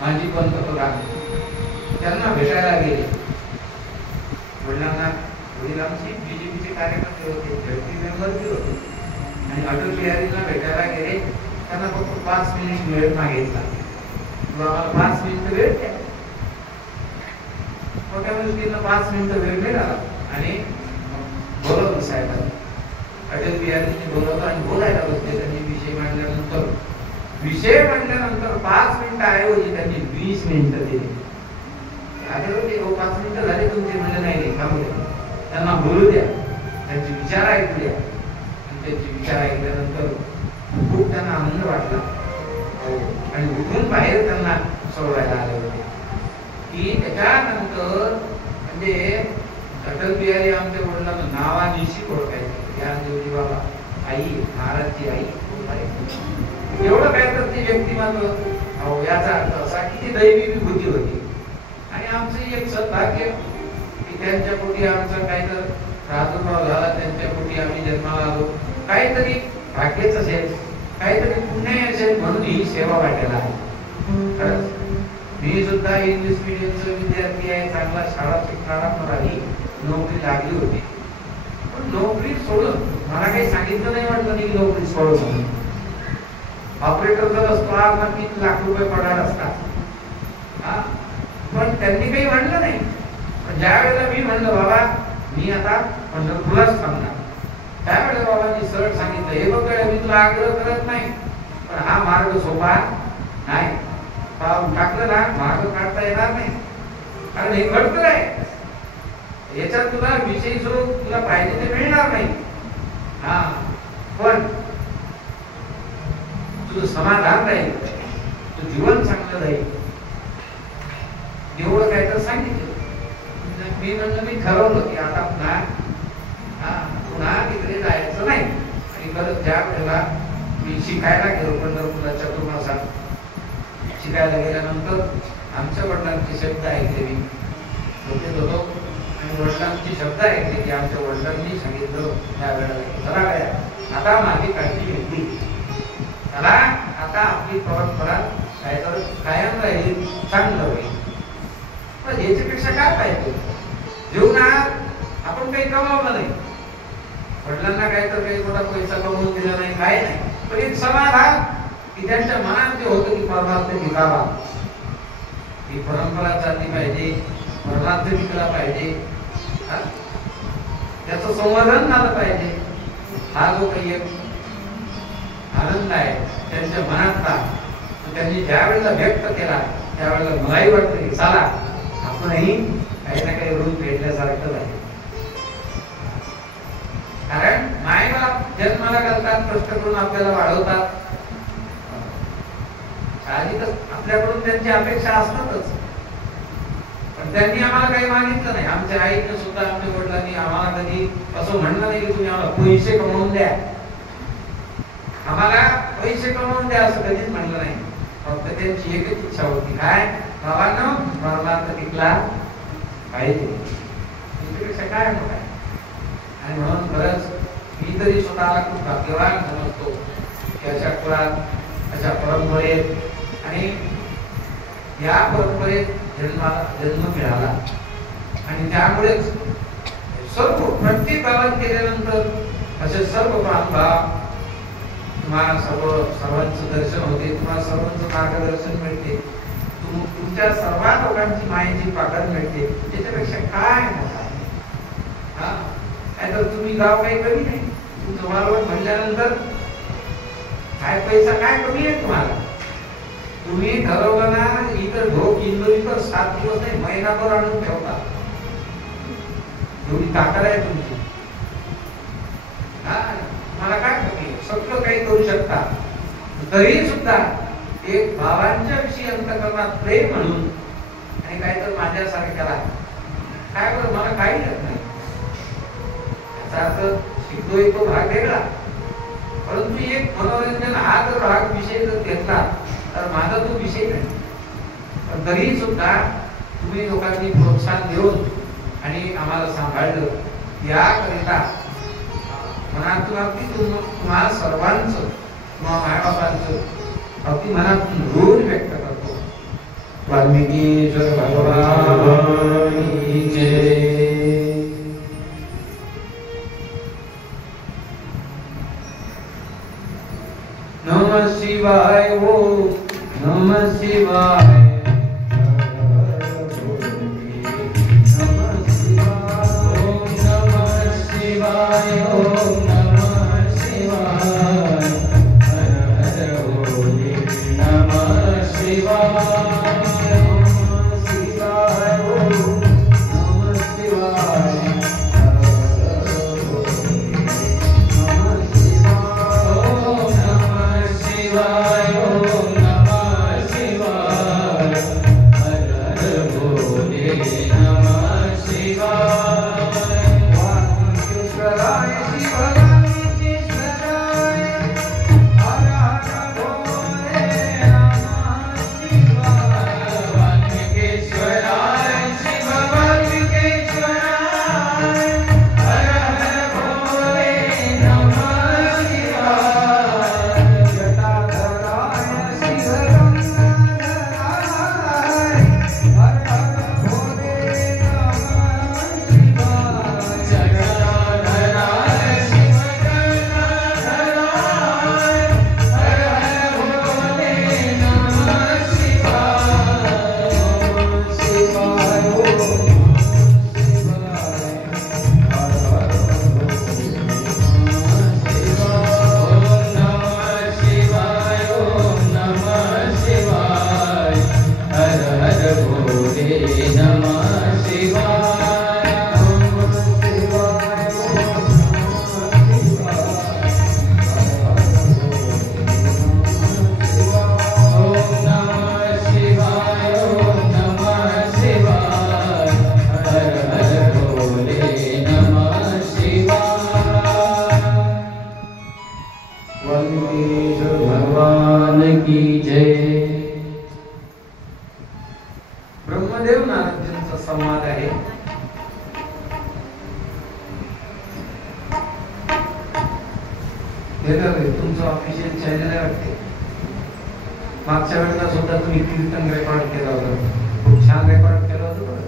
माजी पंतप्रधान त्यांना भेटायला गेले. वडिलांना वडील आमचे बीजेपीचे कार्यकर्ते होते, झडपी मेंबर बी होते आणि अटल बिहारींना भेटायला गेले. त्यांना फक्त 5 मिनिट वेळ मागितला. आम्हाला 5 मिनिट वेळ द्या. मोठ्या मुलगीला 5 मिनिट वेळ मिळाला आणि बोलवलं साहेबांनी. अटल बिहारींनी बोलवलं आणि बोलायला बसले. त्यांनी विषय मांडल्यानंतर 5 मिनिटं ऐवजी त्यांनी 20 मिनिटं दिली. आधी होते 5 मिनिटं झाले तुमचे, म्हणजे नाही थांबू द्या, त्यांना बोलू द्या, त्यांचे विचार ऐकू द्या. आणि त्यांचे विचार ऐकल्यानंतर खूप त्यांना आनंद वाटला आणि उठून बाहेर त्यांना सोडवायला आले होते. की त्याच्यानंतर म्हणजे अटल बिहारी आमच्या वडिलांना नावानिशी ओळखायचे. ज्ञानदेवजी बाबा, आई, महाराजची आई. एवढं काय तर ते व्यक्तिमत्व, याचा अर्थ असा की ती दैवी विभूती होती. आणि आमचं एक सद्भाग्य की त्यांच्या पोटी आमचा काही तर प्रादुर्भाव झाला, त्यांच्या पोटी आम्ही जन्माला आलो. काहीतरी भाग्यच असेल, काहीतरी पुण्य असेल म्हणून ही सेवा वाटायला आहे. खरंच मी सुद्धा इंग्लिश मीडियमचा विद्यार्थी आहे, चांगला शाळा शिकणारा, मराठी नोकरी लागली होती. पण नोकरी सोडून मला काही सांगितलं नाही, वाटलं नाही नोकरी सोडून. ऑपरेटर जर असतो आज 3 लाख रुपये पगार असतात. पण त्यांनी काही म्हणलं नाही. पण ज्या वेळेला मी म्हणलं बाबा मी आता पंढरपूरलाच थांबणार, त्यावेळेला बाबांनी सरळ सांगितलं, हे बघ मी तुला आग्रह करत नाही, पण हा मार्ग सोपा नाही. पाऊल टाकलं ना मार्ग काढता येणार नाही, कारण हे घडतं आहे. याच्यात तुला विषय स्वरूप तुला पाहिजे ते मिळणार नाही. पण तुझं समाधान राहील, तुझं जीवन चांगलं राहील. एवढं काय तर सांगितलं. मी म्हणलं मी ठरवलं की आता पुन्हा तिकडे जायचं नाही. आणि परत ज्या वेळेला मी शिकायला गेलो पंढरपूरला चतुर्मासात, शिकायला गेल्यानंतर आमच्या वडिलांचे शब्द ऐकले. मी झोपेत होतो आणि वडिलांचे शब्द ऐकले की आमच्या वडिलांनी सांगितलं त्यावेळेला, जरा काय आता माझी काळजी घेतली, त्याला आता आपली परंपरा काय तर कायम राहील, चांगलं होईल. पण याच्यापेक्षा काय पाहिजे जीवनात? आपण काही कमावलं नाही, वडिलांना काय तर काही थोडा पैसा कमवून दिला नाही, काय नाही, पण एक समाधान की त्यांच्या मनात जे होतं की परमार्थ टिकावा, ही परंपरा चालली पाहिजे, परमार्थ टिकला पाहिजे, त्याचं संवर्धन झालं पाहिजे. हा जो काही एक आनंद आहे त्यांच्या मनातला, त्यांनी ज्या वेळेला व्यक्त केला त्यावेळेला मलाही वाटतं की चला आपणही काही ना काही ऋण फेडल्यासारखं आहे. कारण मायबाप जन्माला घालतात, कष्ट करून आपल्याला वाढवतात, साहजिकच आपल्याकडून त्यांची अपेक्षा असतातच. पण त्यांनी आम्हाला काही मागितलं नाही. आमच्या आईने सुद्धा, आमच्या वडिलांनी आम्हाला कधी असं म्हणलं नाही की तुम्ही आम्हाला पैसे कमवून द्या, आम्हाला पैसे कमवून द्या, असं कधीच म्हणलं नाही. फक्त त्यांची एकच इच्छा होती, काय बाबांनो परमार्थ टिकला पाहिजे, त्याच्यापेक्षा काय मोठा आहे. आणि म्हणून खरंच मी तरी स्वतःला खूप भाग्यवान समजतो की अशा कुळात, अशा परंपरेत आणि या परंपरेत जन्म मिळाला. आणि त्यामुळेच सर्व प्रत्येक गावात गेल्यानंतर असे सर्व भाव तुम्हाला सर्वांचं दर्शन होते, तुम्हाला सर्वांचं मार्गदर्शन मिळते, तुमच्या सर्व लोकांची मायेची पाकड मिळते. त्याच्यापेक्षा काय मोठा काय तर तुम्ही गाव काही कमी नाही. तुमचं वाळवट म्हणल्यानंतर काय पैसा काय कमी आहे तुम्हाला? तुम्ही ठरवलं ना इतर ढोक इंदोरीकर 7 दिवस नाही महिनाभर आणून ठेवता, एवढी ताकद आहे तुमची. मला काय कमी, सगळं काही करू शकता. तरी सुद्धा एक भावांच्या विषयी अंतःकरणात प्रेम म्हणून आणि काय तर माझ्यासारख्याला काय बरं मला काही येत नाही, याचा अर्थ शिकतोय तो भाग वेगळा. परंतु एक मनोरंजन हा जर भाग विषय जर घेतला तर माझा तो विषय नाही. पण तरी सुद्धा तुम्ही लोकांनी प्रोत्साहन देऊन आणि आम्हाला सांभाळलं, याकरिता मनातून अगदी तुम्हाला सर्वांचं, तुम्हा मायबापांचं अगदी मनातून ऋण व्यक्त करतो. वाल्मीकीश्वर भगवान की जय। नमः शिवाय ओम नमः शिवाय। भगवान की जय। ब्रह्मदेव नारदांचा संवाद आहे। तुमचं ऑफिशियल चॅनल आहे वाटते। मागच्या वेळेला सुद्धा तुम्ही कीर्तन रेकॉर्ड केलं होतं, खूप छान रेकॉर्ड केलं होतं बरं।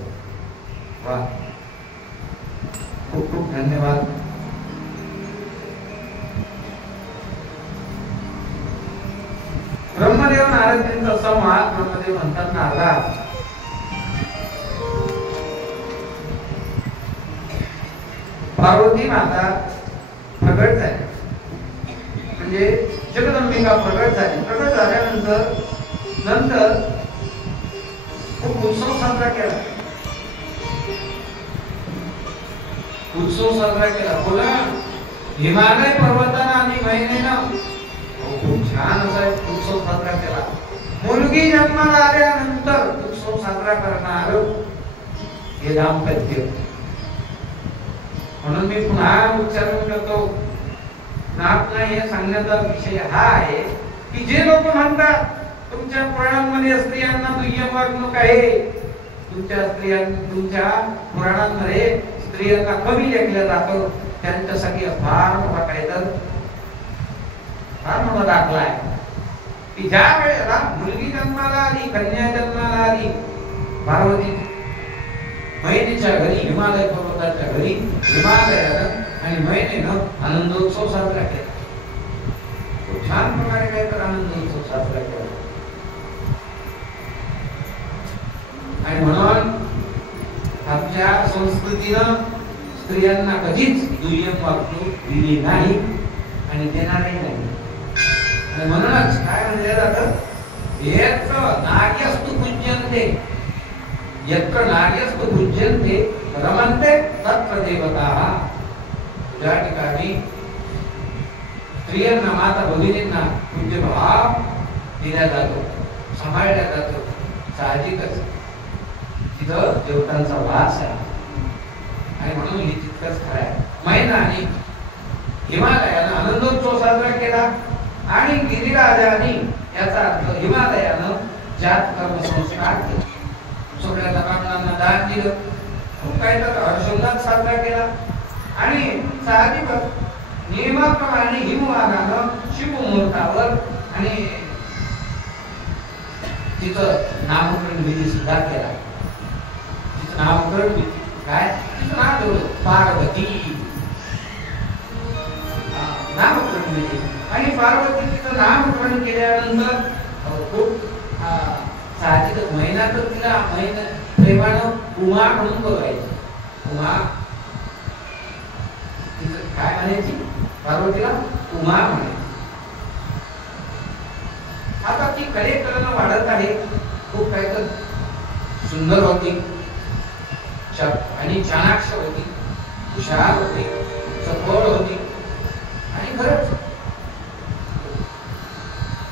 वा, खूप खूप धन्यवाद। ब्रह्मदेव नारदांचा संवाद। ब्रह्मदेव म्हणतात, नारदा, पार्वती माता प्रगट झाली, म्हणजे जगदंबिका प्रगट झाली। प्रगट झाल्यानंतर खूप उत्सव साजरा केला। पुन्हा हिमालय पर्वताना आणि महिनेनं खूप छान असा उत्सव साजरा केला। मुलगी जन्माला आल्यानंतर उत्सव साजरा करणार हे दाम्पत्य। म्हणून मी पुन्हा उच्चारण करतो, नाथ नाही हे सांगण्याचा विषय हा आहे की जे लोक म्हणतात तुमच्या पुराणांमध्ये स्त्रियांना दुय्यम वागणूक आहे, तुमच्या पुराणांमध्ये स्त्रियांना कमी लेखलं जातं, त्यांच्यासाठी फार मोठा कायदा, फार मोठा दाखला आहे की ज्या वेळेला मुलगी जन्माला आली, कन्या जन्माला आली, पार्वती महिनेच्या घरी, हिमालय पर्वताच्या घरी हिमालयानं आणि महिनेनं आनंदोत्सव साजरा केला। खूप छान प्रकारे काय तर आनंदोत्सव साजरा केला। आणि म्हणून आमच्या संस्कृतीनं स्त्रियांना कधीच दुय्यम वागणूक दिली नाही आणि देणारही नाही। आणि म्हणूनच काय म्हणलं जातं, यत्र नार्यस्तु पूज्यन्ते, यत्र नार्यस्तु पूज्यन्ते रमन्ते तत्र देवताः। ज्या ठिकाणी स्त्रियांना, माता भगिनींना पूज्य भाव दिला जातो, सांभाळला जातो, साहजिकच तिथं देवतांचा वास आहे। आणि म्हणून हे तितकंच खरं आहे। महिना आणि हिमालयानं आनंदोत्सव साजरा केला आणि गिरिराजांनी याचा अर्थ हिमालयानं जात कर्म संस्कार केले, सगळ्या ब्राह्मणांना दान दिलं, खूप काही तर हर्षोल्लास साजरा केला। आणि साहजिकच नियमाप्रमाणे हिमवानानं शिवमुहूर्तावर आणि तिचं नामकरण विधी सुद्धा केला. तिचं नामकरण विधी काय, तिचं नाव ठेवलं पार्वती. नामकरण विधी. आणि पार्वती तिचं नामकरण केल्यानंतर खूप साहजिक महिना तर तिला महिना प्रेमानं उमा म्हणून बोलायची. उमा तिचं काय म्हणायची, पार्वतीला उमा म्हणायची. आता ती कलेकरण वाढत आहे. खूप काही तर सुंदर होती आणि चाणाक्ष होती, हुशार होती, चपळ होती. आणि खरंच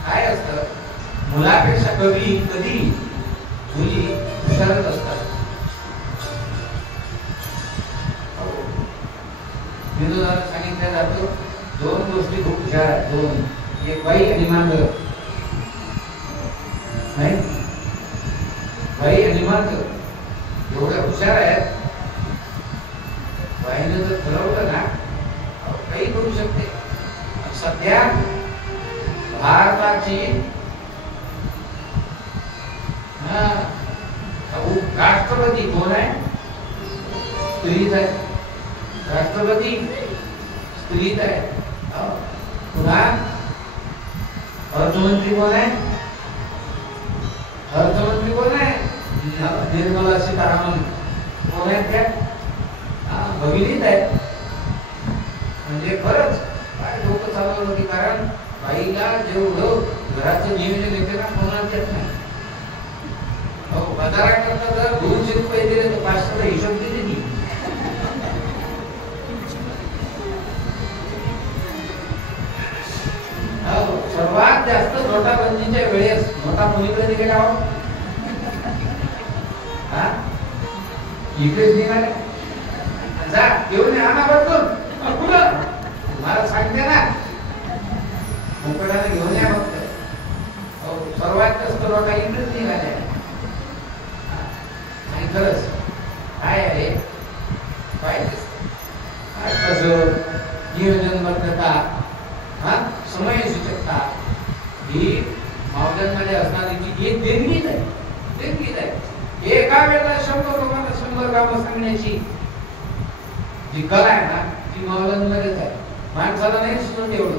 काय असतं, मुलापेक्षा कधी मुली हुशारच असतात. विनोदाला सांगितलं जातं दोन गोष्टी खूप हुशार आहेत, दोन, एक बाई आणि मांजर. नाही, बाई आणि मांजर एवढ्या हुशार आहेत. बाईनं जर ठरवलं ना काही करू शकते. सध्या भारताची राष्ट्रपती कोण आहे, स्त्रीच आहे. राष्ट्रपती स्त्रीच आहे. पुन्हा अर्थमंत्री कोण आहे, अर्थमंत्री कोण आहे, निर्मला सीतारामन. कोण आहेत त्या, भगिनीच आहेत. म्हणजे खरंच काय डोकं चालवलं होती. कारण बाईला जेवढं घराचं नियोजन येते ना कोणाला येत नाही. बाजारात करता जर 200 रुपये दिले तर 500चा हिशोब दिले ती. सर्वात जास्त नोटाबंदीच्या वेळेस नोटा कोणीकडे गेला हो, इकडेच निघाले. जा घेऊन आणा बदलून, कुठं मला सांगते ना, मोकळ्याने घेऊन या फक्त. सर्वात जास्त नोटा इकडेच निघाल्या. आणि खरंच काय आहे, पाहिजे कसं नियोजनबद्धता, समय सूचकता ही मावळ्यांमध्ये असणारी एक देणगीच आहे. देणगीच आहे. एका वेळेला 100 लोकांना 100 कामं सांगण्याची जी कला आहे ना ती मावळ्यांमध्येच आहे. माणसाला नाही सुचत एवढं.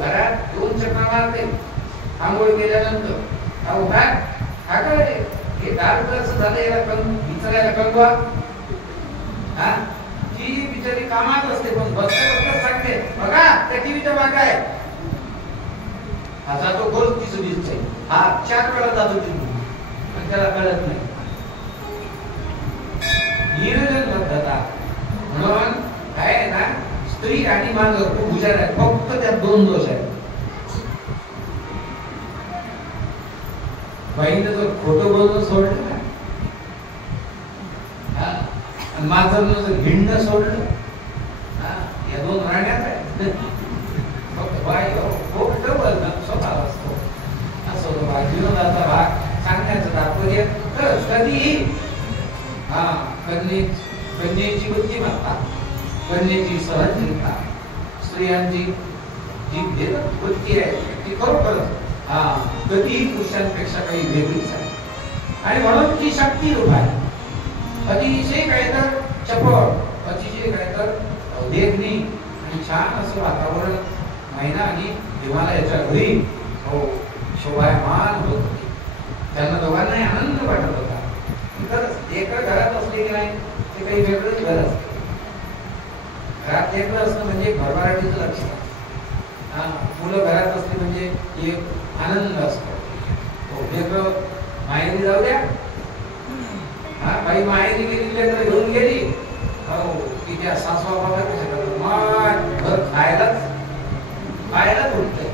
घरात 2 चक्रा मारते आंघोळ केल्यानंतर. अहो काय काय हे दार कसं झालं, याला विचारायला कंगवा. ती बिचारी कामात असते पण बसल्या सांगते बघा त्या टीव्हीच्या मागे आहे. आता तो गोल तिचं दिसतंय. हा 4 वेळा जातो टीव्ही पण त्याला कळत नाही. नियोजनबद्धता म्हणून काय आहे ना, स्त्री आणि मांजर खूप हुशार आहेत. फक्त त्यात 2 दोष आहेत. बाईनं जर खोटं बोलणं सोडलं ना, मांजरनं जर हिंडणं सोडलं, या 2 राण्यात आहे. फक्त बाई खोटं बोलणं स्वभाव असतो. असं विनोदाचा भाग सांगण्याचं तात्पर्य कधीही कन्येची बुद्धिमत्ता, कन्येची सहनशीलता, स्त्रियांची जी बुद्धी आहे ती खरोखरच कधीही पुरुषांपेक्षा काही वेगळीच आहे. आणि म्हणून ती शक्ती रूप आहे. अतिशय काय तर चपळ, अतिशय काय तर देखणी आणि छान असं वातावरण महिना आणि हिमालयाच्या घरी शोभायमान होत होते. त्यांना दोघांनाही आनंद वाटत होता. खरंच एका घरात असले की नाही ते काही वेगळंच घर असते. घरात लेकरं असणं म्हणजे भरभराटीचं लक्षण. मुलं घरात असली म्हणजे एक आनंद असतो. लेकरं माहेरी जाऊ द्या, बाई माहेरी गेली लेकरं घेऊन गेली की त्या सासवा बाबा कशा करतात, घर खायलाच उठतंय.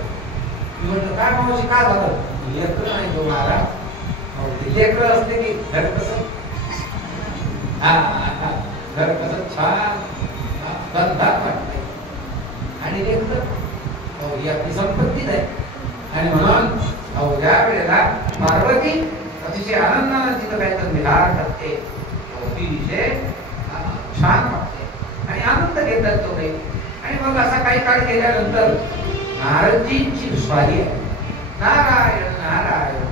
मी म्हणतो काय मावशी का झालं, लेकरं नाही तो महाराज. लेकरं असले की घर कसं घर कसं छान बंधात वाटतंय. आणि लेकरं ही आपली संपत्तीच आहे. आणि म्हणून ज्या वेळेला पार्वती अतिशय आनंदाने तिथं काय तर विहार करते, अतिशय छान वाटते आणि आनंद घेतात तो काही. आणि मग असा काही काळ गेल्यानंतर नारदजींची स्वारी आहे. नारायण नारायण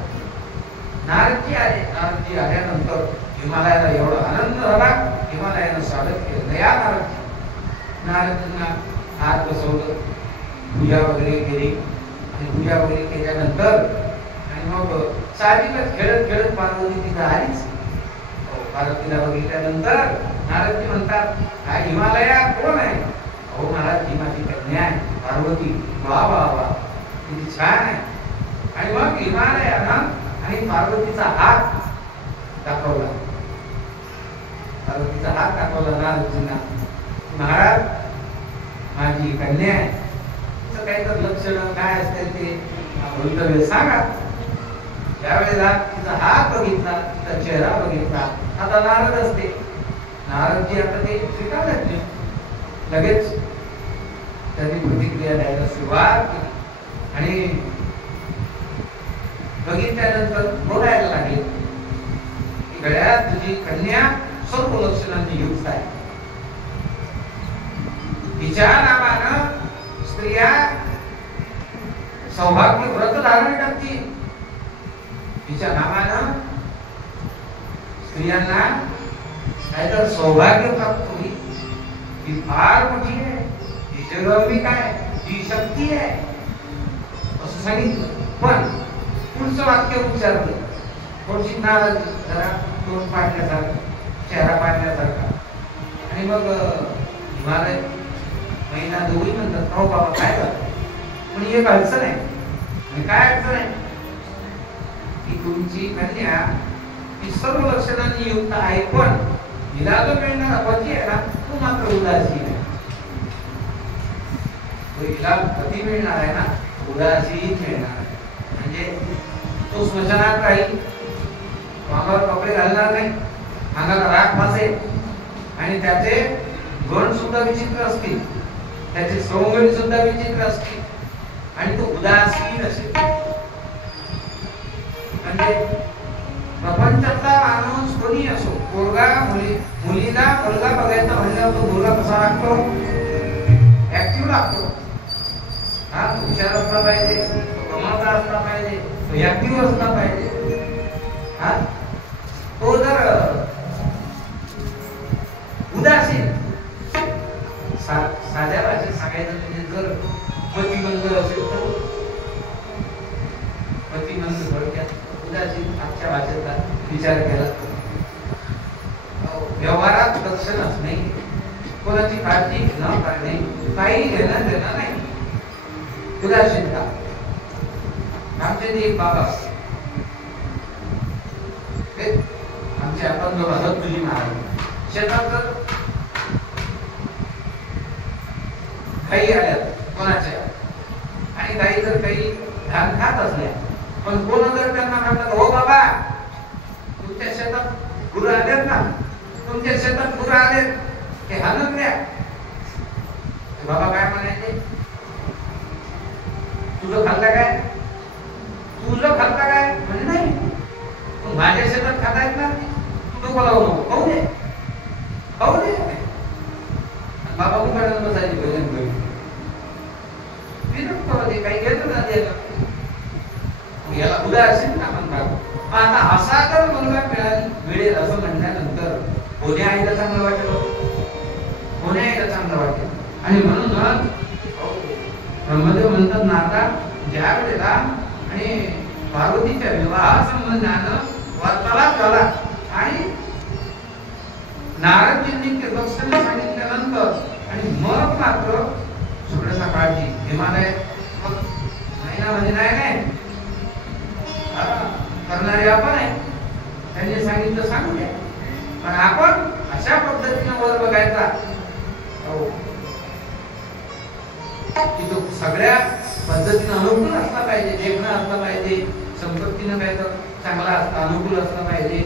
हिमालयाला एवढा आनंद झाला, हिमालयानं स्वागत केलं. या नारदांना हात बसवलं, पूजा वगैरे केली आणि पूजा वगैरे केल्यानंतर आणि मग साहजिकच खेळत खेळत पार्वती तिथं आलीच. पार्वतीला बघितल्यानंतर नारदजी म्हणतात, हा हिमालया कोण आहे? अहो महाराज, ही माझी कन्या आहे पार्वती. वा वा वा, किती छान आहे. आणि मग हिमालयानं आणि पार्वतीचा हात दाखवला, पार्वतीचा हात दाखवला नारदजींना. महाराज, माझी कन्या आहे, तिचं काही तर लक्षण काय असते ते भवितव्य सांगा. त्यावेळेला तिचा हात बघितला, तिचा चेहरा बघितला. आता नारद असते, नारदजी आता ते स्वीकारले, लगेच त्यांनी प्रतिक्रिया द्यायला सुरुवात केली आणि बघितल्यानंतर बोलायला लागले की गड्या, तुझी कन्या सर्व लक्षणांनी युक्त आहे. तिच्या नावानं स्त्रिया सौभाग्य व्रत धारण करतील. तिच्या नावानं स्त्रियांना काहीतरी सौभाग्य प्राप्त होईल. ती फार मोठी आहे, ती जगविक आहे, ती शक्ती आहे असं सांगितलं. पण पुढचं वाक्य उच्चारलं, थोडीशी नाराज, जरा तोंड पाडण्यासारखं, चेहरा पाडण्यासारखा. आणि मग हिमालय महिना दोघी म्हणतात, हो बाबा काय झालं? पण एक अडचण आहे. आणि काय अडचण आहे? की तुमची कन्या ही सर्व लक्षणांनी युक्त आहे, पण हिला जो मिळणारा पती आहे ना, तो मात्र उदासीन आहे. हिला पती मिळणार आहे ना, उदासीन मिळणार आहे. म्हणजे तो स्मशानात राहील, अंगावर कपडे घालणार नाही, अंगाला राख फासेल आणि त्याचे गण सुद्धा विचित्र असतील, त्याचे सौंगडी सुद्धा विचित्र असतील आणि तो उदासीन असेल. म्हणजे प्रपंचातला माणूस कोणी असो, पोरगा मुलीला मुलगा बघायचा म्हणल्यावर तो मुलगा कसा लागतो? ऍक्टिव्ह लागतो. हा, हुशार असला पाहिजे, तो कमावता असला पाहिजे, तो ऍक्टिव्ह असला पाहिजे. हा, तो जर उदासीन, साध्या भाषेत सांगायचं म्हणजे जर पतिबंध असेल तर पतिबंध थोडक्यात उदासीन आजच्या भाषेचा विचार केला. व्यवहारात लक्षणच नाही, कोणाची काळजी न करणे, काही घेणं देणं नाही, उदासीनता. आमचे एक बाबा, आमचे आपण जो भगत तुझी महाराज शेतात गाई आल्या कोणाच्या, आणि गाई जर काही धान खात असल्या, पण कोण जर त्यांना म्हणतात, हो बाबा तुमच्या शेतात गुरु आलेत ना, तुमच्या शेतात गुरु आलेत, ते हाणून द्या. बाबा काय म्हणायचे? तुझं खाल्लं काय? तुझं खाल्लं काय? म्हणजे नाही, पण माझ्या शेतात खातायत ना, तू बोलावू नको, खाऊ दे, खाऊ दे. बाबा मुखाडून बसायची भजन करून काही घेतो ना त्याला, याला उदासीन का म्हणतात. आता असा तर मुलगा मिळेल असं म्हणल्यानंतर कोण्या आईला चांगलं वाटेल, कोण्या आईला चांगलं वाटेल. आणि म्हणून ब्रह्मदेव म्हणतात, नारदा ज्या वेळेला आणि पार्वतीच्या विवाह संबंधानं वार्तालाप झाला आणि नारदजींनी ते लक्षण सांगितल्यानंतर आणि मग मात्र सगळ्यांना काळजी. हिमालय महिनामध्ये नाही करणारे आपण आहे, त्यांनी सांगितलं सांगू द्या, पण आपण अशा पद्धतीने वर बघायचा की तो सगळ्या पद्धतीने अनुकूल असला पाहिजे, देखणं असला पाहिजे, संपत्तीनं काय तर चांगला असता, अनुकूल असला पाहिजे,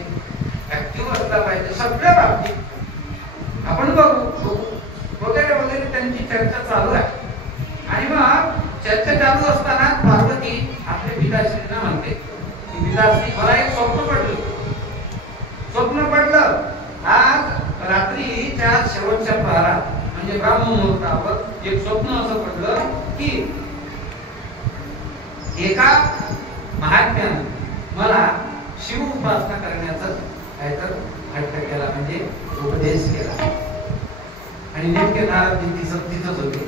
ऍक्टिव्ह असला पाहिजे. सगळ्या बाबतीत आपण बघू वगैरे वगैरे त्यांची चर्चा चालू आहे. आणि मग चर्चा चालू असताना पार्वती आपल्या पिताश्रींना म्हणते की पिताश्री, मला एक स्वप्न पडलं आज रात्रीच्या शेवटच्या प्रहरात, म्हणजे ब्राह्ममुहूर्तावर एक स्वप्न असं पडलं की एका महात्म्यानं मला शिव उपासना करण्याचं काय तर हट्ट केला म्हणजे उपदेश केला. आणि नेमके नारदजी तिथंच होते.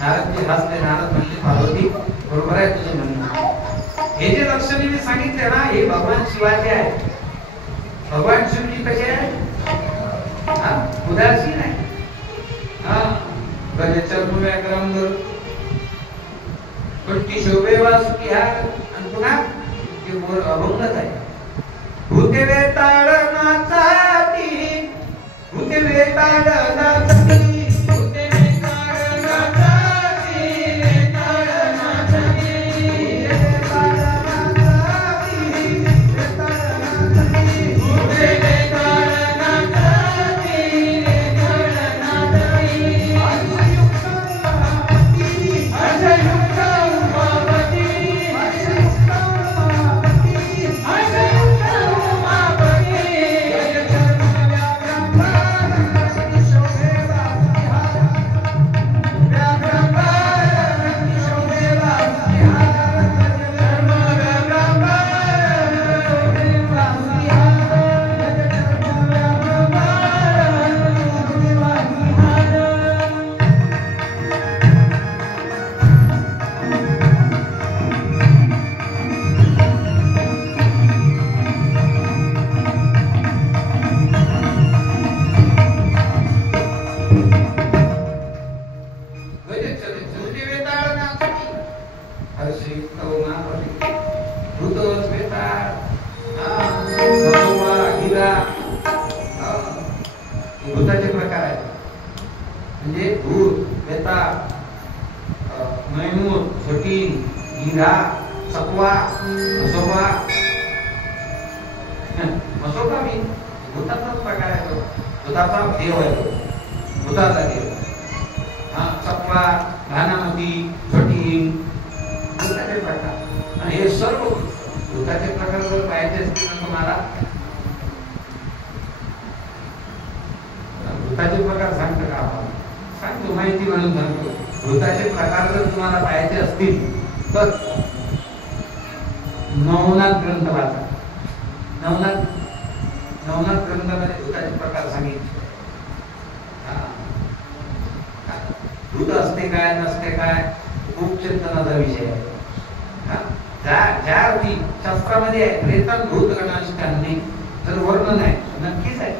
नारदजी हसले. नारद म्हणले पार्वती बरोबर आहे तुझं म्हणणं. हे जे लक्षणे मी सांगितले ना हे भगवान शिवाचे आहे. भगवान शिवजी कसे आहे? उदासीन आहे. चर्म व्याग्रम कट्टी शोभे वासुकी हा आणि पुन्हा ते अभंगच आहे. भूते वेताळनाचाती भूते वेताळनाचाती भूताचे प्रकार आहेत. म्हणजे भूत, वेताळ, मैमूर, छोटी, गिरा, सकवा, मसोबा. मसोबा मी भूताचाच प्रकार आहे तो. भूताचा देव आहे तो. भूताचा देव. सकवा, घानामती, छोटी, भूताचे प्रकार. आणि हे सर्व भूताचे प्रकार जर पाहायचे असतील ना तुम्हाला भूताचे प्रकार सांगतो का आपण? सांगतो माहिती म्हणून सांगतो. भूताचे प्रकार जर तुम्हाला पाहायचे असतील तर नवनाथ ग्रंथ वाचा. नवनाथ ग्रंथामध्ये भूताचे प्रकार सांगितले. भूत असते काय नसते काय खूप चिंतनाचा विषय आहे. ज्या अर्थी शास्त्रामध्ये आहे प्रेतन भूत गणाधिष्ठाने जर वर्णन आहे नक्कीच आहे.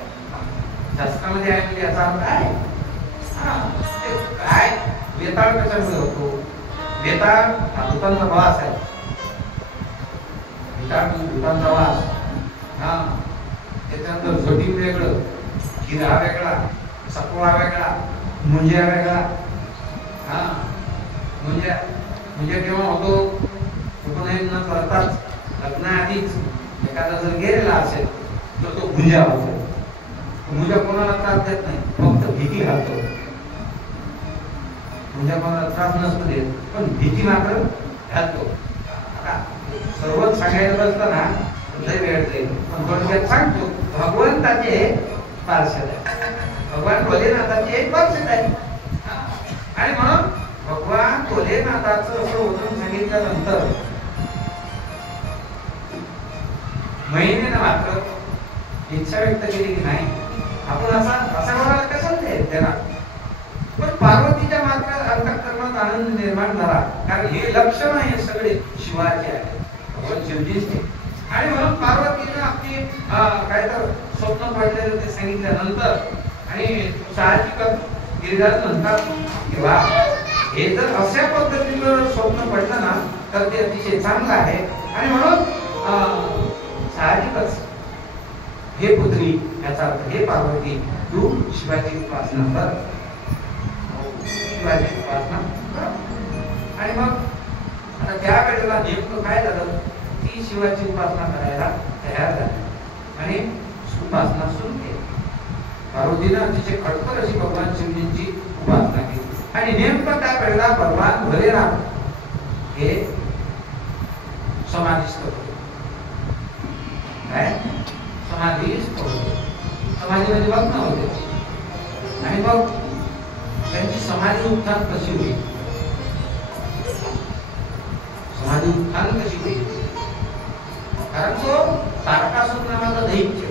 शास्त्रामध्ये आहे म्हणजे याचा अर्थ आहे काय वेताळ कशामुळे होतो? वेताळ हा भूतांचा वास आहे. वेताळ भूतांचा वास. त्याच्यानंतर झोटी वेगळं, गिरा वेगळा, सकवा वेगळा, मुंज्या वेगळा. मुंज्या केव्हा होतो? उपनयन न करताच लग्नाआधीच एखादा जर गेलेला असेल तर तो मुंज्या होतो. मुंज्या कोणाला त्रास देत नाही, फक्त भीती घालतो. मुंज्या कोणाला त्रास नसतो देत पण भीती मात्र घालतो. सर्वच सांगायचं असतं ना लय वेळ जाईल पण थोडक्यात सांगतो. भगवंताचे पार्षद आहे. भगवान भोलेनाथाचे एक पार्षद आहे. आणि म्हणून भगवान भोलेनाथाचं असं वर्णन सांगितल्यानंतर महिनेनं मात्र इच्छा व्यक्त केली की नाही आपण असा म्हणाला कशाला त्याला. पण पार्वतीच्या मात्र अंतःकरणात आनंद निर्माण झाला कारण हे लक्षण हे सगळे शिवाचे आहे. भगवान शिवजीचे. आणि म्हणून पार्वतीने आपली काय तर स्वप्न पडलेलं ते सांगितल्यानंतर आणि साहजिकच गिरिराज म्हणतात की वा हे जर अशा पद्धतीनं स्वप्न पडलं ना तर ते अतिशय चांगलं आहे. आणि म्हणून साहजिकच हे पुत्री याचा अर्थ हे पार्वती तू शिवाची उपासना कर. शिवाची उपासना कर. आणि मग आता त्या वेळेला नेमकं काय झालं? ती शिवाची उपासना करायला तयार झाली आणि उपासना सुरू केली. पार्वतीनं अतिशय खडतर अशी भगवान शिवजींची उपासना केली. आणि नेमकं त्या वेळेला भगवान भोलेनाथ हे समाधीस्थ होते. काय समाधीस्थ होते. समाधीमध्ये भग्न होते. आणि मग त्यांची समाधी उत्थान कशी होईल? समाधी उत्थान कशी होईल? कारण तो तारकासुर नावाचा दैत्य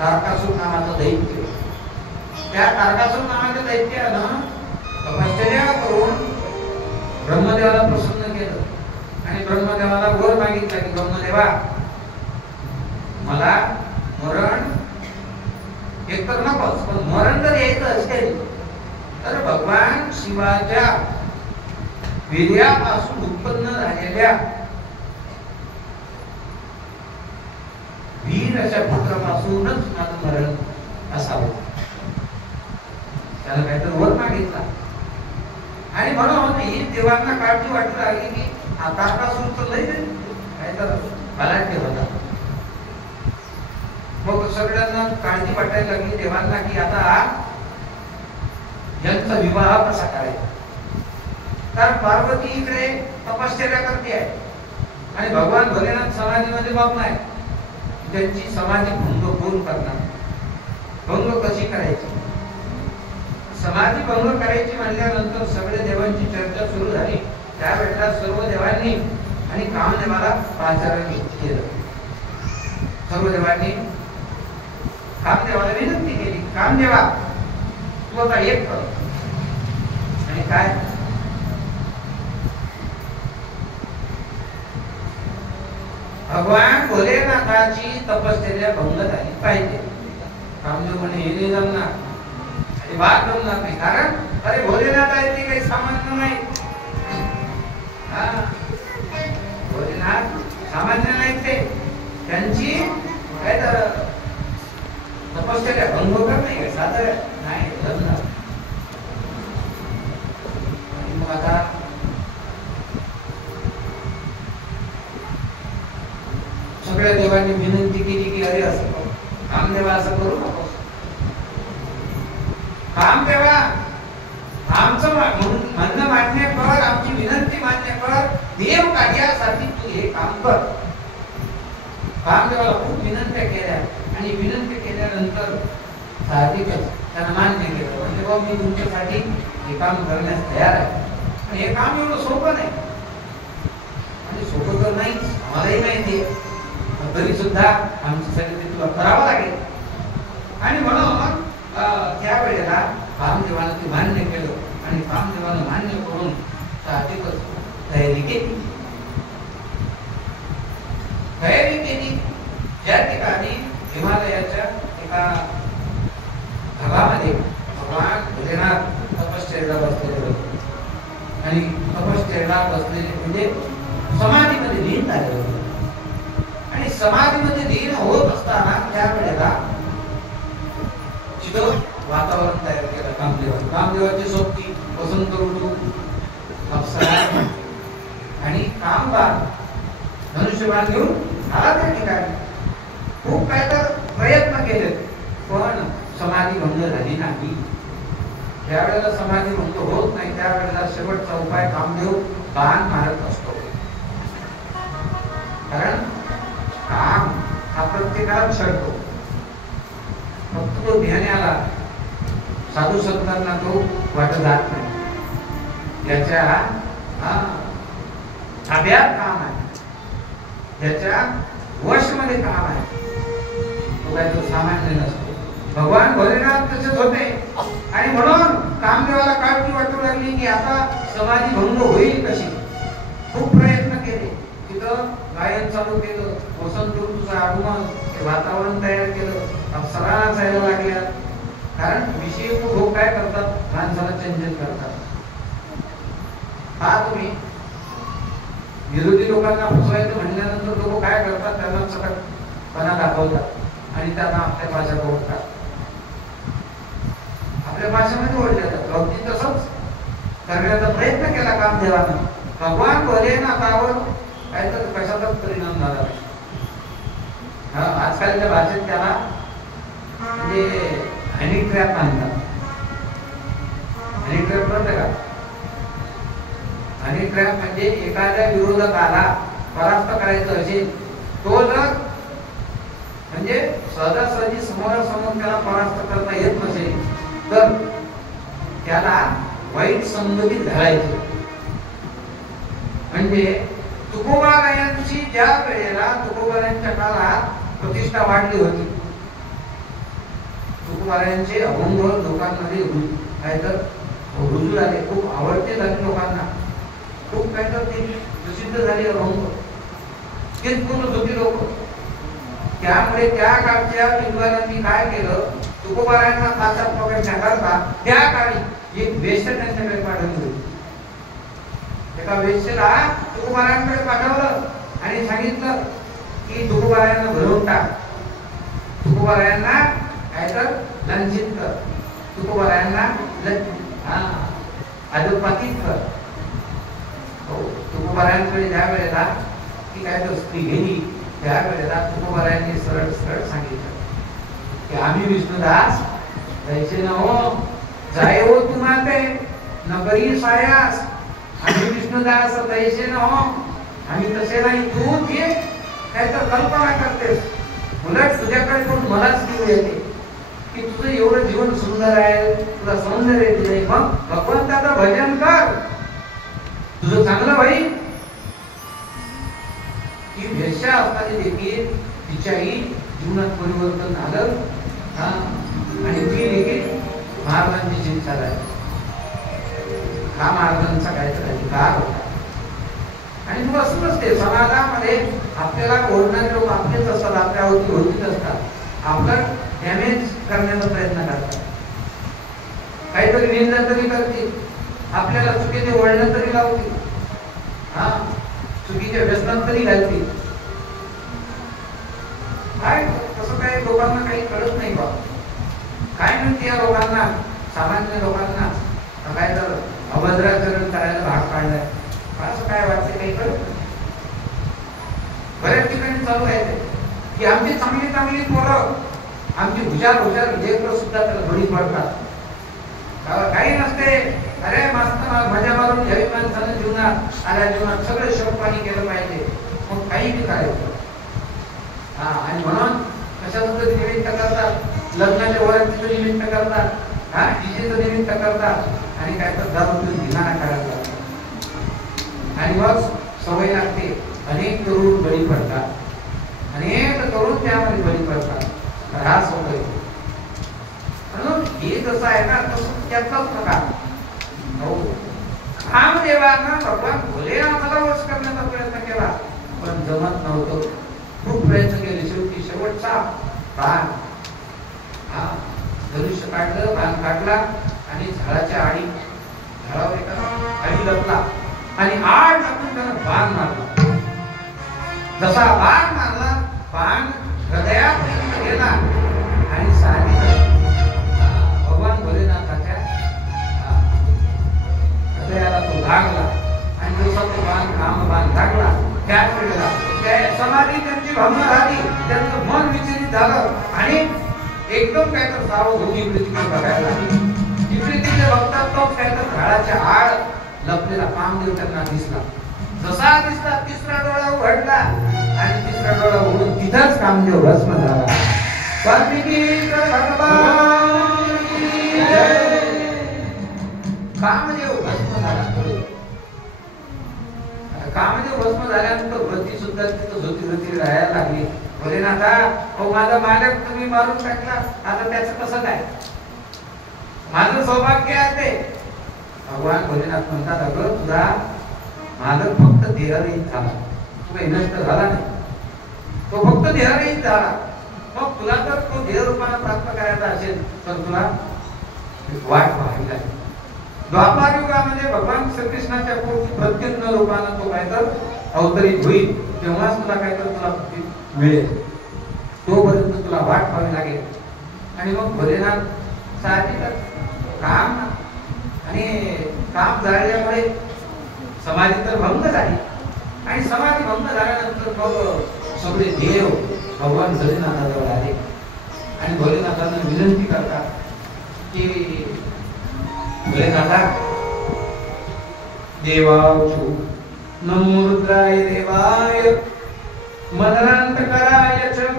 तारकासूर नावाचं दैत्य. त्या तारकासूर नावाच्या दैत्यानं तपश्चर्या करून ब्रह्मदेवाला प्रसन्न केलं आणि ब्रह्मदेवाला वर मागितला की ब्रह्मदेवा, मला मरण एकतर नकोच, पण मरण जर यायचं असेल तर भगवान शिवाच्या वीर्यापासून उत्पन्न झालेल्या वीर अशा पुत्रापासूनच माझं मरण असावं. त्याला काहीतरी वर मागितला आणि म्हणून ही देवांना काळजी वाटू लागली की आता तर लय काय तर बलाढ्य होता. मग सगळ्यांना काळजी वाटायला लागली देवांना की आता यांचा विवाह कसा करायचा. कारण पार्वती इकडे तपश्चर्या करते आहे आणि भगवान भोलेनाथ समाधीमध्ये मग्न आहे. त्यांची समाधी भंग कोण करणार, भंग कशी करायची. समाधी भंग करायची म्हणल्यानंतर सगळ्या देवांची चर्चा सुरू झाली. त्यावेळेला सर्व देवांनी आणि कामदेवाला पाचारण केलं. सर्व देवांनी कामदेवाला विनंती केली, कामदेवा तू आता एक कर. आणि काय, भगवान भोलेनाथाची तपश्चर्या भंग झाली पाहिजे. कामदेव म्हणे हे नाही जमणार, अजिबात जमणार नाही. कारण अरे भोलेनाथ आहे ते काही सामान्य नाही. भोलेनाथ सामान्य नाही, ते त्यांची काय तर तपश्चर्या भंग होणार नाही, साधारण नाही जमणार. मग आता सगळ्या देवांनी विनंती केली की अरे असं कामदेवा असं करू नको. कामदेवा आमचं म्हणणं मान्य कर, आमची विनंती मान्य कर, देव कार्यासाठी तू हे काम कर. कामदेवाला खूप विनंत्या केल्या आणि विनंती केल्यानंतर साहजिकच त्यांना मान्य केलं. म्हणजे बाबा मी तुमच्यासाठी हे काम करण्यास तयार आहे. आणि हे काम एवढं सोपं नाही, म्हणजे सोपं तर नाही, आम्हालाही माहिती आहे, तरी सुद्धा आमच्यासाठी ते तुला करावं लागेल. आणि म्हणून त्या वेळेला कामदेवानं ते मान्य केलं आणि कामदेवानं मान्य करून साहजिकच तयारी केली. ज्या ठिकाणी हिमालयाच्या एका भागामध्ये भगवान भोलेनाथ तपश्चर्याला बसलेले होते आणि तपश्चर्याला बसलेले म्हणजे समाधीमध्ये लीन झाले होते. आणि समाधीमध्ये लीन होत असताना त्यावेळेला तिथं वातावरण तयार केलं कामदेवाने. कामदेवाची सोबती वसंत ऋतू, अप्सरा आणि कामबाण धनुष्यबाण घेऊन आला त्या ठिकाणी. खूप काय तर प्रयत्न केले पण समाधी भंग झाली नाही. ज्या वेळेला समाधी भंग होत नाही त्यावेळेला शेवटचा उपाय कामदेव बाण मारत असतो. कारण काम हा प्रत्येकाला छळतो, फक्त तो ध्यानाला साधू संतांना तो वाटत जात नाही. याच्या ताब्यात काम आहे, त्याच्या वशमध्ये काम आहे, तो काय तो सामान्य नसतो. भगवान भोलेनाथ तसेच होते आणि म्हणून कामदेवाला काळजी वाटू लागली की आता समाधी भंग होईल कशी. खूप प्रयत्न केले, तिथं गायन चालू केलं, वसंत ऋतूचं आगमन, वातावरण तयार केलं, अप्सरा जायला लागल्या. कारण विषय लोक काय करतात, माणसाला चंचल करतात. हा तुम्ही विरोधी लोकांना फसवायचं म्हणल्यानंतर लोक काय करतात, त्यांना चटकपणा दाखवतात आणि त्यांना आपल्या भाषा ओळखतात, आपल्या भाषेमध्ये ओळखले जातात. अगदी तसंच करण्याचा प्रयत्न केला कामदेवानं. भगवान भोलेनाथावर काय तर कशाचाच परिणाम झाला. आजकालच्या भाषेत त्याला म्हणजे हनी ट्रॅप म्हणतात. हनी ट्रॅप कळतं का? हनी ट्रॅप म्हणजे एखाद्या विरोधकाला परास्त करायचं असेल, तो जर म्हणजे सहजासहजी समोरासमोर त्याला परास्त करता येत नसेल तर त्याला वाईट संगतीत घालायचं. म्हणजे तुकोबारायांची ज्या वेळेला तुकोबारायांच्या काळात प्रतिष्ठा वाढली होती तुकोबारायांचे अभंग लोकांमध्ये काय तर रुजू झाले, खूप आवडते झाले लोकांना, खूप काय तर ते प्रसिद्ध झाले अभंग, तेच पूर्ण होती लोक. त्यामुळे त्या काळच्या विद्वानांनी काय केलं, तुकोबारायांना पाचात पकडण्याकरता त्या काळी एक वेश्या त्यांच्याकडे पाठवली होती. एका वेश्येला तुकोबारायांकडे पाठवलं आणि सांगितलं की तुकोबारायांना भरवून टाक, तुकोबारायांना काय तर लंचित कर, तुकोबारायांना अधोपातीत कर. हो, तुकोबारायांकडे ज्या वेळेला ती काय तर स्त्री गेली त्या वेळेला तुकोबारायांनी सरळ सरळ सांगितलं की आम्ही विष्णुदास तैसे न हो, जाय हो तुम्हाते न करी सायास. आम्ही विष्णुदास तैसे न हो, आम्ही तसे नाही. तू ते काय तर कल्पना करतेस, उलट तुझ्याकडे कोण मलाच घेऊन येते की तुझं एवढं जीवन सुंदर आहे, तुला सौंदर्य दिले, मग भगवंताचं भजन कर, तुझं चांगलं होईल. ही वेश्या असताना देखील तिच्याही जीवनात परिवर्तन झालं आणि ती देखील महाराजांची चिंता झाली. हा महाराजांचा काहीतरी अधिकार होता. आणि मग असंच असते समाजामध्ये, आपल्याला ओढणारे लोक आपलेच असतात, आपल्या होतीच असतात, आपलं डॅमेज करण्याचा प्रयत्न करतात, काहीतरी निंदा तरी करतील, आपल्याला चुकीचे वळण तरी लावतील, चुकीच्या व्यसनात तरी घालतील. काय तसं काही लोकांना काही कळत नाही बा. काय म्हणते या लोकांना, सामान्य लोकांना काय तर अभद्राचरण करायला भाग काढलाय, असं काय वाटतं काही कळत नाही. बऱ्याच ठिकाणी चालू आहे की आमची चांगली चांगली पोरं, आमची हुशार लेकरं सुद्धा त्याला बळी पडतात. काही नसते, अरे मस्त मजा मारून घ्यावी माणसानं जीवनात, आल्या जीवनात सगळं शोकपाणी केलं पाहिजे, मग काही बी करायचं. आणि म्हणून कशाचं निमित्त करतात, लग्नाच्या वरातीचं निमित्त करतात, डीजेचं निमित्त करतात आणि काय तर दारूतून धिंगाणा करायला लागतात. आणि मग सवय लागते, अनेक तरुण बळी पडतात, अनेक तरुण त्यामध्ये बळी पडतात. त्रास होतोय. म्हणून हे जसं आहे ना तसं त्याचाच प्रकार. कामदेवानं भगवान भोलेनाथाला वश करण्याचा प्रयत्न केला, पण जमत नव्हतं. खूप प्रयत्न केले, शेवटी शेवटचा बाण, धनुष्य काढलं, बाण काढला आणि झाडाच्या झाडावर एका आडी लपला आणि आड टाकून त्याला बाण मारला. जसा बाण मारला, बाण हृदयात गेला आणि सांगितलं भगवान भोलेनाथाच्या हृदयाला तो लागला. आणि जसा तो बाण लागला त्याच वेळेला समाधी त्यांची भंग झाली, त्यांचं मन विचलित झालं आणि एकदम काय तर सावधून इकडे बघायला लागली. इकडे तिथे बघतात तो काय तर झाडाच्या आड लपलेला कामदेव त्यांना दिसला. जसा दिसला तिसरा डोळा उघडला आणि तिसरा डोळा उघडून तिथंच कामदेव भस्म झाला. कामदेव भस्म झाला. कामदेव भस्म झाल्यानंतर व्रती सुद्धा तिथं होती राहायला लागली. भोलेनाथा, हो माझा मालक तुम्ही मारून टाकला, आता त्याचं कसं काय, माझं सौभाग्य आहे ते. भगवान भोलेनाथ म्हणतात, अगं तुझा मालक फक्त देहरहित झाला, तू काही नष्ट झाला नाही, तो फक्त देहरहित झाला. मग तुला जर तो देहरूपाने प्राप्त करायचा असेल तर तुला वाट पाहावी लागेल. द्वापार युगामध्ये भगवान श्रीकृष्णाच्या पोटी प्रद्युम्न रूपाने तो काय तर अवतरित होईल, तेव्हाच तुला काय तर तुला मिळेल, तोपर्यंत तुला वाट पाहावी लागेल. आणि मग भोलेनाथ साहजिकच काम झाल्यामुळे समाधी तर भंग झाली आणि समाधी भंग झाल्यानंतर मग सगळे देव भगवान भोलेनाथाजवळ आले आणि भोलेनाथांना विनंती करतात की भोलेनाथा, देवाचो नमो रुद्राय देवाय मदनांतकराय च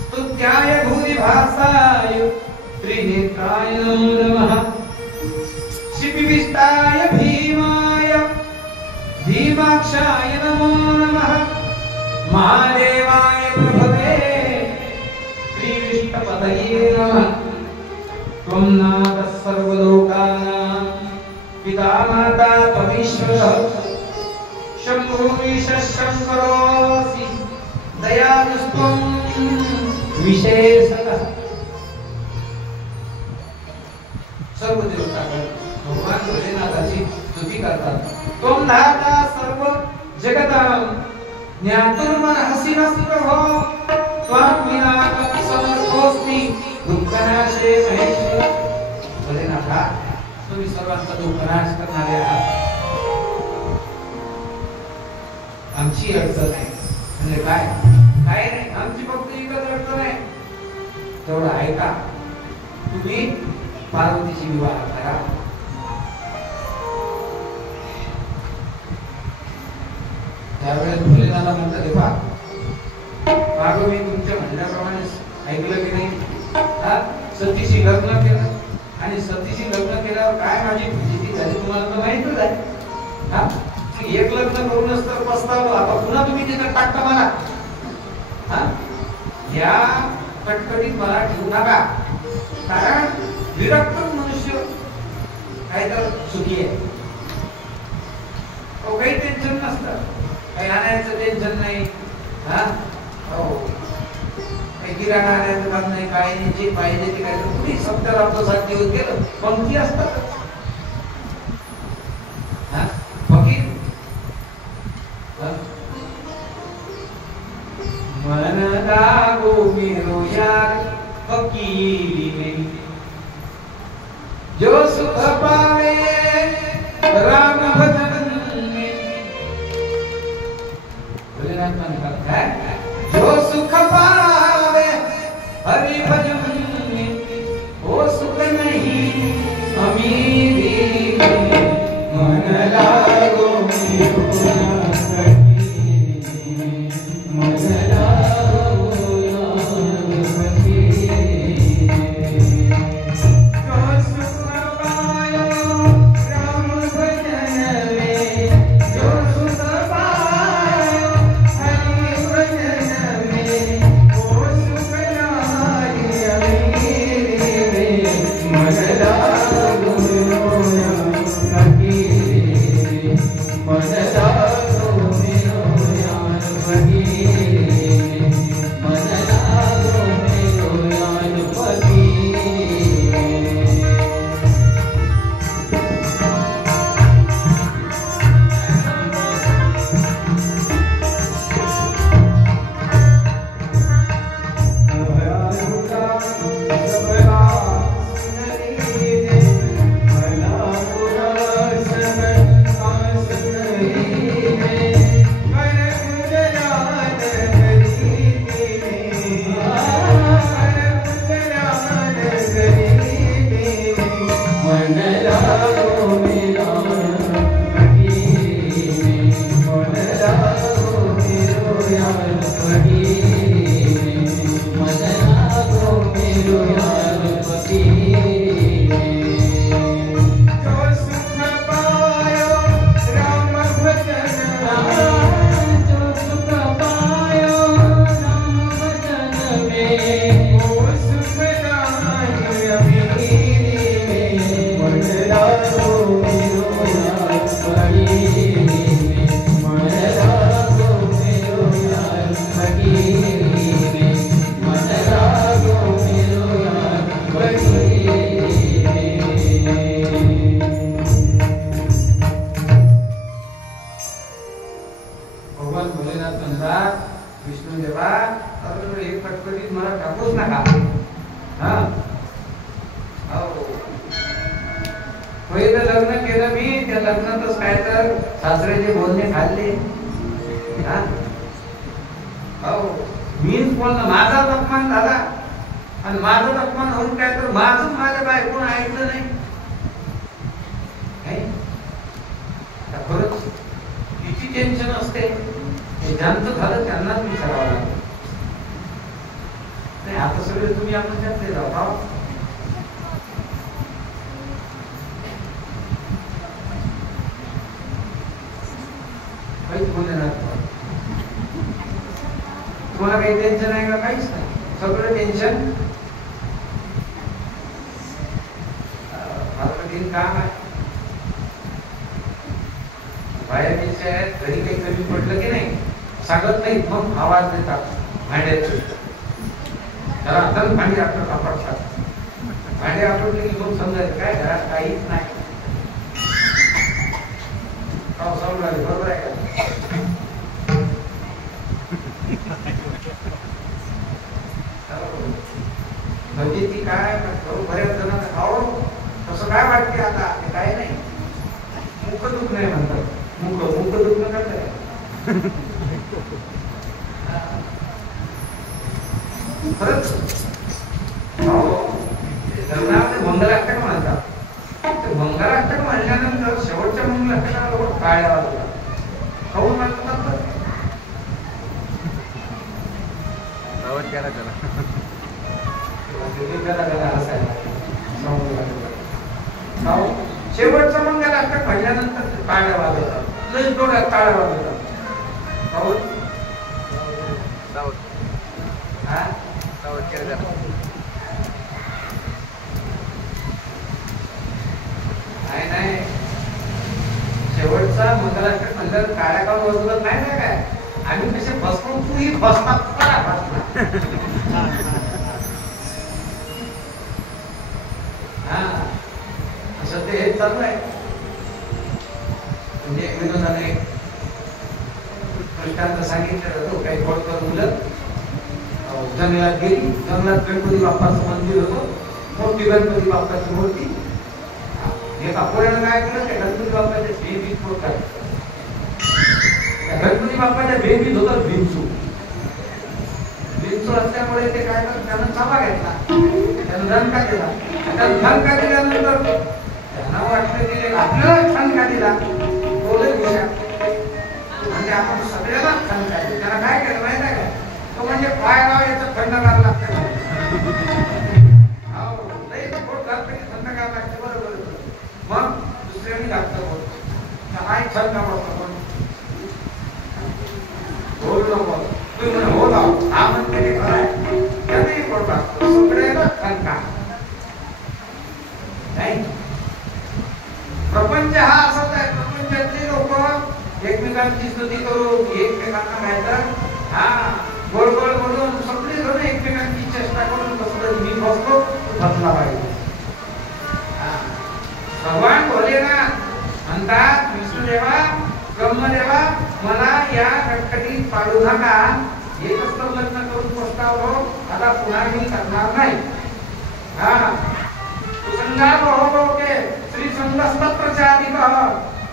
स्तुत्याय भूरिभासाय त्रिनेत्राय नमो नमः शिपिविष्टाय भीमाय भीमाक्षाय नमो नमः महादेवाय प्रभवे श्रीविष्णुपतये नमः त्वं नाथः सर्वलोकानां पिता माता त्वमीश्वरः शम्भुर्विशः शङ्करोऽसि दयालुस्त्वं विशेषतः। सर्व देवतागण भगवान भोलेनाथाची स्तुती करतात। त्वं धाता सर्व जगतां ज्ञातुर्मर्हसि न प्रभो त्वां विना समर्थोऽस्मि दुःखनाशे महेश्वर। भोलेनाथा तुम्ही सर्वांचा दुःखनाश करणारे आहात। आमची अडचण आहे म्हणजे काय नाही, आमची फक्त एकच अडचण आहे, तेवढं ऐका, तुम्ही पार्वतीशी विवाह करा। त्यावेळेस भोलेनाथला म्हणतात देवा मागं मी तुमच्या म्हणण्याप्रमाणे ऐकलं की नाही, सतीशी लग्न केलं आणि सतीशी लग्न केल्यावर काय माझी फजिती झाली तुम्हाला तर माहितच आहे। एक लग्न करूनच तर पस्तावलो, आता पुन्हा तुम्ही तिथं टाकता मला। या कटकटीत मला ठेवू नका, कारण विरक्त मनुष्य काय तर सुखी आहे, काही टेन्शन नसतं, काही आणायचं टेन्शन नाही, काही किराणा आणायचं काम नाही, काय नाही, जे पाहिजे ते काय कुठे 70 सात दिवस गेलं पंक्ती असतात। फकीर मन लागो मेरो यार फकीरी में, जो सुख पावे राम भजन में। भोलेनाथ म्हणतात है जो सुख पावे हरि भजन में, वो सुख नहीं अमीरी में। मन लागो मेरो यार मन लागो यार फकीरी में, जो सुख पायो राम भजन में, जो सुख पायो हरि भजन में, वो सुख नहीं अमीरी में। मन लागो मेरो यार फकीरी में, मन लागो मेरो यार फकीरी में, मन लागो मेरो यार फकीरी में। भगवान भोलेनाथ म्हणतात विष्णू देवा अरे एक कटकटीत मला टाकूच नका। पहिलं लग्न केलं मी, त्या लग्नातच काय तर सासऱ्याचे बोलणे खाल्ले, मीच बोलणं माझा अपमान झाला आणि माझा अपमान होऊन काय तर माझं माझ्या बायकोनं ऐकलं नाही। खरंच किती टेन्शन असते, ज्यांचं झालं त्यांनाच विचारावं लागतं। नाही आता सगळे तुम्ही आपण त्यातले जाऊ काहीच बोलणार, तुम्हाला काही टेन्शन आहे का? काहीच नाही, सगळं टेन्शन कठीण काम आहे. बाहेर देशात आहेत, घरी काही कमी पडलं की नाही सांगत नाही, मग आवाज देतात भांड्याचे. त्याला हातात भांडी आपलं आपटतात. भांडे आपटले की मग समजायचं काय घरात काहीच नाही. बरोबर आहे का? म्हणजे ती काय बऱ्याच जणांना खाओ तसं काय वाटते आता ते काय नाही. मुख दुख नाही म्हणतात. मुख दुख न करत खरंच मंगलाष्टक म्हणतात. मंगलाष्टक म्हणल्यानंतर शेवटच्या मंगलाष्टकाला लोक टाळ्या वाजवतात. खाऊन म्हणतात शेवटचं मंगलाष्टक म्हणल्यानंतर टाळ्या वाजवतात. लई जोरात टाळ्या वाजवतात. नाही शेवटचा मंगलाष्टक म्हणल्यावर टाळ्या का वाजवत नाही ना काय. आम्ही कसे बसतो तूही बसतात असं ते हेच चालू आहे. म्हणजे विनोदाने दृष्टांत सांगितलं जातो. काही खोडकर मुलं जंगलात गेली. जंगलात गणपती बाप्पाचं मंदिर होतं. मोठी गणपती बाप्पाची मूर्ती. एका पोरानं काय केलं त्या गणपती बाप्पाच्या बेबीत फोडतात. गणपती बाप्पाच्या बेबीत होतं भिंचू. भिंचू असल्यामुळे ते काय करत त्यानं चाबा घेतला. त्यानं धनका दिला. धनका दिल्यानंतर त्यांना वाटलं की आपल्याला ठणका दिला बोलत दिला म्हणजे आपण सगळ्याला ठणका दिला. त्याला काय केलं माहिती आहे का? तो म्हणजे पायगाव याचं थंडगार लागतं. थंडगार लागते बरोबर. मग दुसऱ्याने घातलं बोल काय थंड पडतो बोल नको तुम्ही म्हणे हो जाऊ हा म्हणते ते खरं आहे. त्याने पडतात सगळ्याला थंडका नाही. प्रपंच हा असाच आहे. प्रपंचातले लोक एकमेकांची स्तुती करून एकमेकांना माहिती हा गोड गोड बोलून सगळे जण एकमेकांची चेष्टा करून बसलं. मी बसतो बसला पाहिजे. भगवान भोलेनाथ म्हणतात विष्णुदेवा ब्रह्मदेवा मला या कटकटीत पाडू नका. एकच तर लग्न करून पस्तावलो. आता पुन्हा मी करणार नाही. हा सुसंगात होके श्री संगस्त प्रचारिक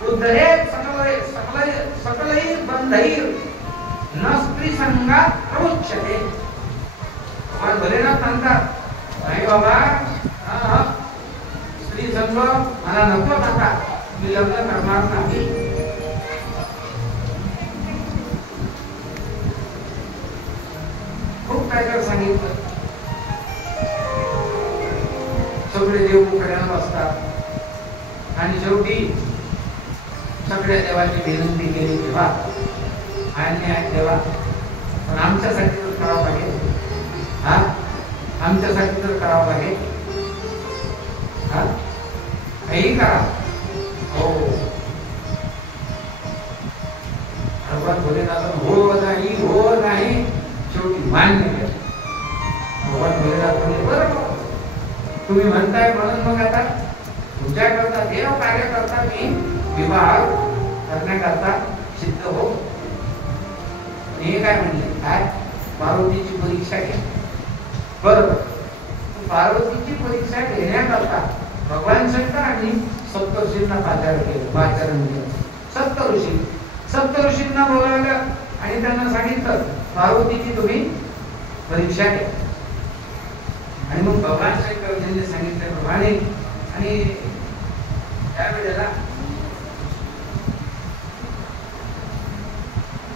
उद्धरेत सकलही बंधैर न स्त्री संगात प्रमुच्यते. भगवान भोलेनाथ म्हणतात नाही बाबा स्त्री संग मला नको आता मी लग्न करणार नाही. खूप काय काय सांगितलं. सगळे देव मुकड्यानं बसतात आणि शेवटी सगळ्या देवाची विनंती केली तेव्हा आणि देवा पण आमच्यासाठी तर करावं लागेल. हा आमच्यासाठी तर करावं लागेल. हा काही करा. हो भगवान भोलेनाथ हो नाही हो नाही शेवटी मान्य केलं. भगवान भोलेनाथ म्हणजे बरं तुम्ही म्हणताय म्हणून मग आता तुमच्याकरता देव कार्य करता मी विवाह करण्याकरता सिद्ध हो. हे काय म्हणले काय पार्वतीची परीक्षा घे. बरोबर पार्वतीची परीक्षा घेण्याकरता भगवान शंकर आणि सप्तऋषींना पाचारण केलं. सप्तऋषींना बोलावलं आणि त्यांना सांगितलं पार्वतीची तुम्ही परीक्षा घ्या. आणि मग भगवान शंकरांनी सांगितल्याप्रमाणे आणि त्यावेळेला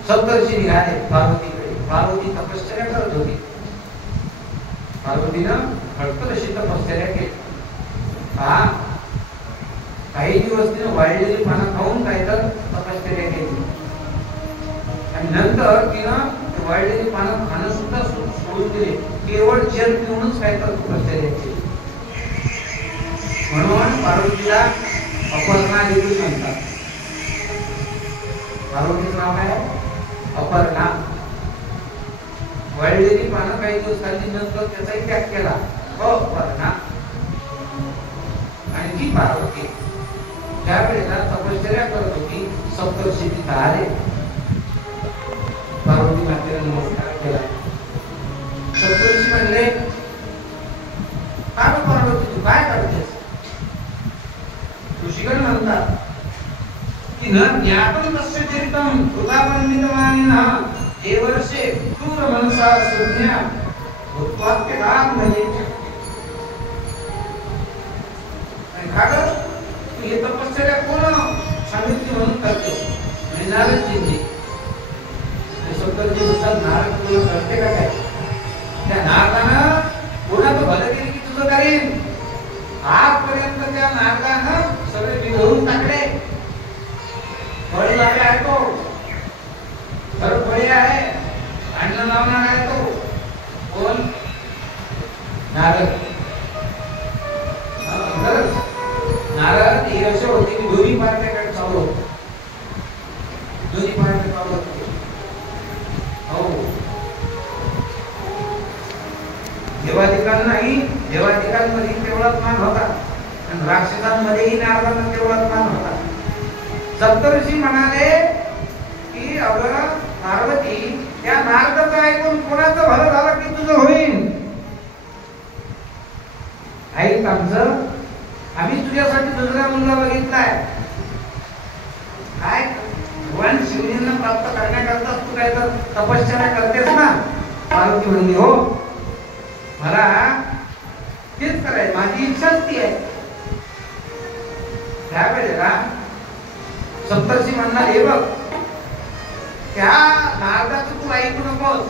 सप्तऋषी निघाले पार्वतीकडे. पार्वती तपश्चर्या करत होती. पार्वतीनं खडतर तपश्चर्या केली. पहा काही दिवस तिने वाळलेली पानं खाऊन काय तर तपश्चर्या केली आणि नंतर तिनं वाळलेली पानं खाणं सुद्धा सोडून दिले. केवळ जल पिऊनच काय तर तपश्चर्या केली. म्हणून म्हणून पार्वतीला अपर्णा देखील म्हणतात. पार्वतीचं नाव काय? अपर्णा. वळलेली पानं काही दिवस खाल्ली नंतर त्याचाही त्याग केला, अपर्णा. आणि ती पार्वती ज्या वेळेला तपश्चर्या करत होती, सप्तर्षी तिथं आले. पार्वती मातेला नमस्कार केला. सप्तर्षी म्हणले, काय पार्वती तू काय करतेस? ऋषीगण म्हणतात की न ज्ञातम तस्य चरितम कृतापन्नितमानिनः देवर्षे क्रूर मनसा सुज्ञा भूत्वाप्यकाम भजे. कारण हे तपश्चर्या कोण सांगितली म्हणून करते? नारदजींनी. सप्तर्षी म्हणतात, नारद तुला करते का काय? त्या नारदानं कोणाचं भलं केलं की तुझं करीन. आजपर्यंत त्या नारदानं सगळे बिघडवून टाकले. फळ लावले आहे तो, खरं फळे आहे, अन्न लावणार आहे तो कोण? नारद. नारद हे असे होते की दोन्ही पार्ट्याकडे चालू होते, दोन्ही पार्ट्या चालू होते. हो, देवादिकांनाही देवादिकांमध्ये तेवढाच मान होता आणि राक्षसांमध्येही नारदांना तेवढाच मान होता. सप्तर्षी म्हणाले की अगं पार्वती, त्या नारदाचं ऐकून कोणाचं भलं झालं की तुझं होईल? ऐक आमचं, आम्ही तुझ्यासाठी दुसरा मुलगा बघितलाय. काय भगवान शिवजींना प्राप्त करण्याकरता तू काय तर तपश्चर्या करतेस ना? पार्वती म्हणली, हो, मला तेच करायचं, माझी इच्छाच ती आहे. त्यावेळेला सप्तर्षी म्हणणार, हे बघ, त्या नारदाचं तू ऐकू नकोस,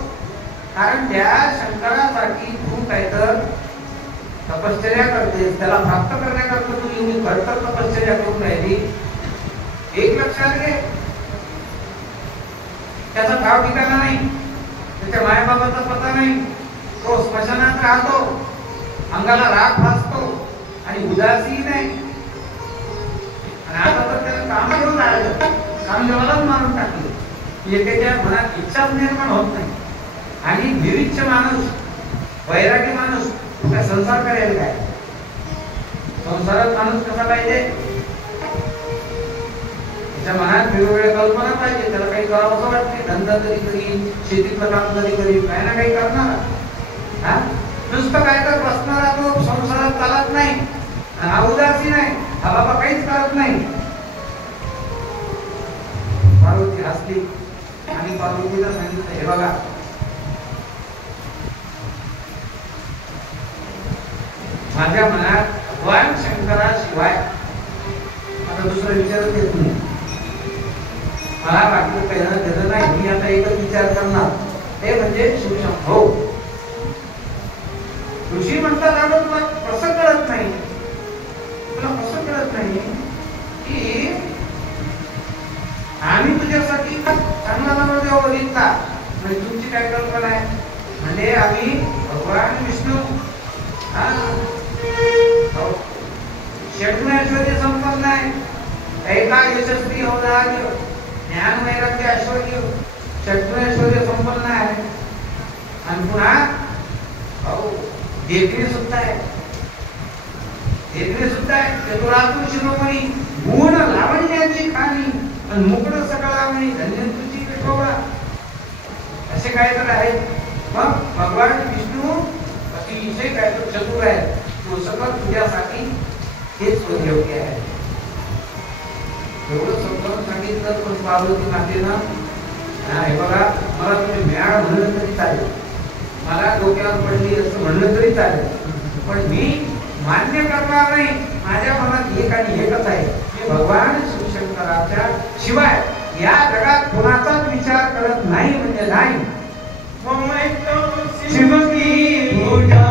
कारण त्या शंकरासाठी तू काय तर तपश्चर्या करतेस, त्याला प्राप्त करण्याकरता तू एवढी खडतर तपश्चर्या करून राहिली. एक लक्षात घे, त्याचा ठाव ठिकाणा नाही, त्याच्या मायबाबाचा पत्ता नाही, तो स्मशानात राहतो, अंगाला राख भासतो आणि उदासी नाही. आणि आता तर त्याला काम घेऊन राहिलं, काम देवालाच मारून टाकलं. एकेच्या मनात इच्छाच निर्माण होत नाही. आणि निरीच्छ माणूस, वैरागी माणूस काय संसार करेल काय? संसारात माणूस कसा पाहिजे? त्याच्या मनात वेगवेगळ्या कल्पना पाहिजे, त्याला काही करावं असं वाटते. धंदा तरी करीन, शेतीतलं काम तरी करीन, काय ना काही करणार. नुसतं काय तर बसणारा तो संसारात चालत नाही, हा उदासी नाही, हा बाबा काहीच करत नाही. पार्वती हसली आणि पार्वतीला सांगितलं, हे बघा, माझ्या मनात भगवान शंकराशिवाय आता दुसरा विचारच येत नाही. मला वाटलं पहिला त्याचं नाही, मी आता एकच विचार करणार, ते म्हणजे शिवशंभो. ऋषी म्हणतात, अगं तुला कसं कळत नाही, तुला कसं कळत नाही की आम्ही तुझ्यासाठी चांगला नवरदेव बघितला. म्हणजे तुमची काय कल्पना आहे? म्हणजे आम्ही भगवान विष्णू षड्गुणैश्वर्य संपन्न आहे, ऐका यशस्वी औदार्य ज्ञान वैराग्य ऐश्वर्य षड्गुणैश्वर्य संपन्न आहे. आणि पुन्हा देखणे सुद्धा आहे, देखणे सुद्धा आहे. चतुरातून शिरोमणी गुण लावण्याची खाणी आणि मुकुट सकळामणी धन्य तुझी विठोबा. असे काय तर आहे. मग भगवान विष्णू अतिशय काय तर चतुर आहे, तो सगळं तुझ्यासाठी हेच योग्य आहे. एवढं समजावून सांगितलं. पण पार्वती मातेनं, हे बघा, मला तुम्ही म्याड म्हणलं तरी चालेल, मला डोक्यावर पडली असं म्हणलं तरी चालेल, पण मी मान्य करणार नाही. माझ्या मनात एक आणि एकच आहे की भगवान शिवशंकराच्या शिवाय या जगात कोणाचाच विचार करत नाही म्हणजे नाही. शिव की पूजा